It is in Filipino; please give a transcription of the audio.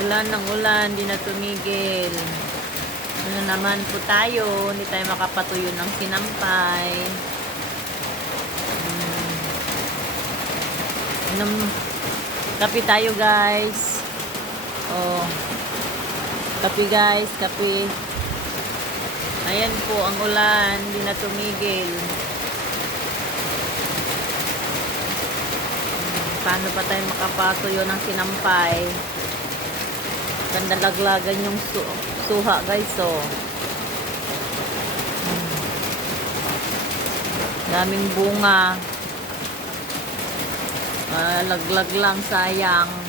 Ulan ng ulan, di na tumigil. Ano naman po tayo, hindi tayo makapatuyo ng sinampay. Inom, kape tayo guys. Oh, kape guys, kape. Ayan po ang ulan, hindi na tumigil. Paano pa tayo makapatuyo ng sinampay? Gandalaglagan yung suha guys, oh. Daming bunga. Laglag lang, sayang.